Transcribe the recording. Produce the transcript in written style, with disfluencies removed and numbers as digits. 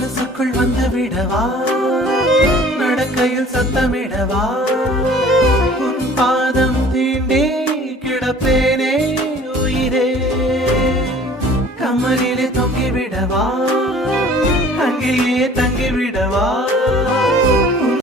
கொலுசுக்குள் வந்து விடவா, நடக்கையில் சத்தமிடவா, உன் பாதம் தீண்டே கிடப்பேனே உயிரே. கமலிலே தொங்கிவிடவா, அங்கேயே தங்கிவிடவா.